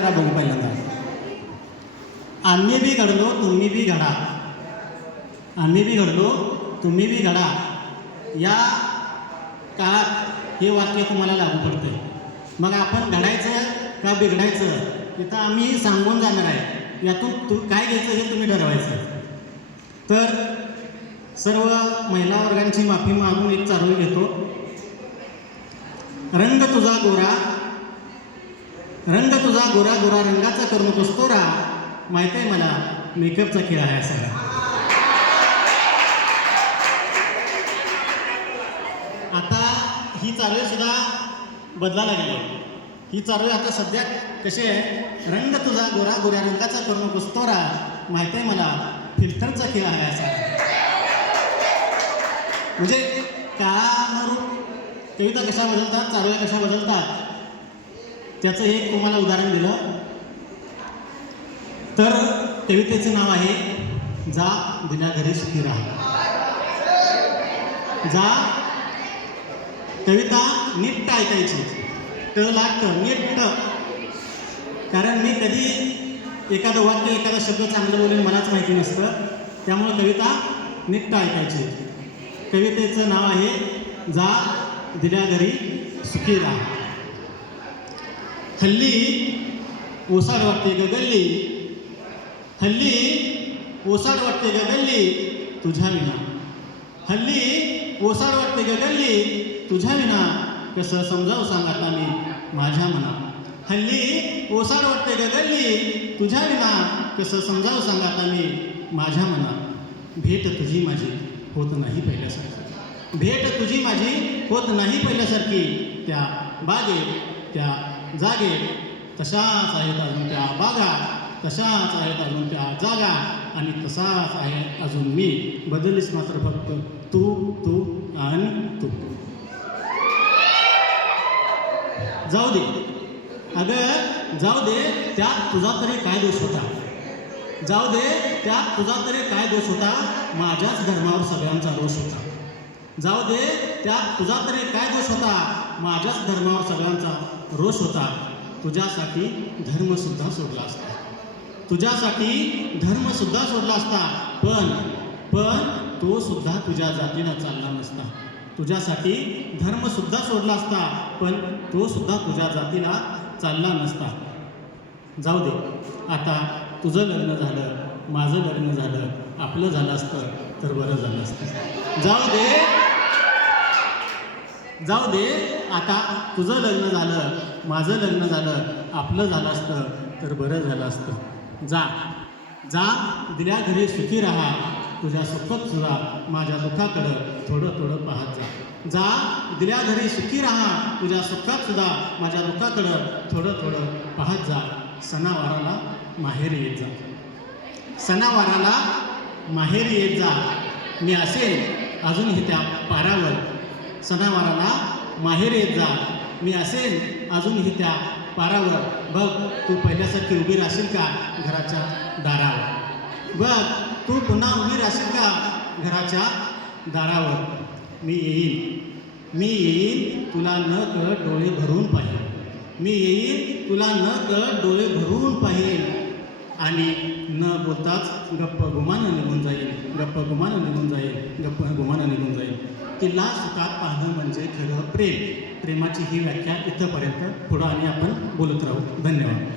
करा बघू पहिल्यांदा. आम्ही बी घडलो तुम्ही बी घडा. आम्ही बी घडलो तुम्ही बी घडा. या काळात हे वाक्य तुम्हाला लागू पडतं मग आपण घडायचं का बिघडायचं तिथं आम्ही सांगून जाणार आहे. यातून तू काय घ्यायचं हे तुम्ही ठरवायचं. तर सर्व महिला वर्गांची माफी मागून एक चालू घेतो. रंग तुझा गोरा रंग तुझा गोरा गोरा रंगाचा करू नकोस तोरा माहिती आहे मला मेकअपचा खेळ आहे हा सगळा आता ही चारोळी सुद्धा बदलायला गेली ही चारोळी आता सध्या कशी आहे? रंग तुझा गोरा गोऱ्या रंगाचा करू नकोस तोरा माहिती आहे मला फिल्टरचा खेळ आहे असा. म्हणजे काळानुरूप कविता कशा बदलतात चारोळ्या कशा बदलतात? त्याचं एक तुम्हाला उदाहरण दिलं. तर कवितेचं नाव आहे जा दिल्या घरी सुखी राहा. जा. कविता नीट ऐकायची. ट लाट नीट कारण मी कधी एखादं वाक्य एखादा शब्द चांगलं बोलून मलाच माहिती नसतं. त्यामुळे कविता नीट ऐकायची. कवितेचं नाव आहे जा दिल्या घरी सुखी राहा. हल्ली ओसाड वाटते ग गल्ली. हल्ली ओसाड वाटते ग गल्ली तुझ्या विना. हल्ली ओसाड वाटते ग गल्ली तुझ्या विना. कसं समजावं सांग आता मी माझ्या मना हल्ली ओसाड वाटते ग गल्ली तुझ्या विना. कसं समजावं सांग आता मी माझ्या मना भेट तुझी माझी होत नाही पहिल्यासारखी. भेट तुझी माझी होत नाही पहिल्यासारखी. त्या बागेत त्या जागे. तशाच आहेत अजून त्या बागा. तशाच आहेत अजून त्या जागा. आणि तसाच आहे अजून मी. बदललीस मात्र फक्त तू तू आणि तू. जाऊ दे. अगं जाऊ दे. त्यात तुझा तरी काय दोष होता? जाऊ दे. त्यात तुझा तरी काय दोष होता? माझ्याच धर्मावर सगळ्यांचा दोष होता. जाऊ दे. त्यात तुझा तरी काय दोष होता? माझ्याच धर्मावर सगळ्यांचा रोष होता तुझ्यासाठी धर्मसुद्धा सोडला असता. तुझ्यासाठी धर्मसुद्धा सोडला असता पण पण तो सुद्धा तुझ्या जातीनं चालला नसता. तुझ्यासाठी धर्मसुद्धा सोडला असता पण तो सुद्धा तुझ्या जातीला चालला नसता. जाऊ दे आता तुझं लग्न झालं माझं लग्न झालं आपलं झालं असतं तर बरं झालं असतं. जाऊ दे जाऊ दे आता तुझं लग्न झालं माझं लग्न झालं आपलं झालं असतं तर बरं झालं असतं. जा. जा दिल्या घरी सुखी राहा तुझ्या सुखत सुद्धा माझ्या दुःखाकडं थोडं थोडं पाहत जा. जा दिल्या घरी सुखी राहा तुझ्या सुखात सुद्धा माझ्या दुःखाकडं थोडं थोडं पाहत जा. सणावाराला माहेरी येत जा. सणावाराला माहेरी येत जा. मी असेल अजूनही त्या पारावर. सणावाराला माहेर येत जा. मी असेल अजूनही त्या पारावर. बघ तू पहिल्यासारखी उभी राहशील का घराच्या दारावर? बघ तू पुन्हा उभी राहशील का घराच्या दारावर? मी येईन. मी येईन तुला न कळत डोळे भरून पाहिजे. मी येईन तुला न कळत डोळे भरून पाहिन आणि न बोलताच गप्प गुमानं निघून जाईल गप्प गुमानं निघून जाईल गप्प गुमानं निघून जाईल. तिला सुखात पाहणं म्हणजे खरं प्रेम. प्रेमाची ही व्याख्या इथंपर्यंत पुढं आणि आपण बोलत राहू. धन्यवाद.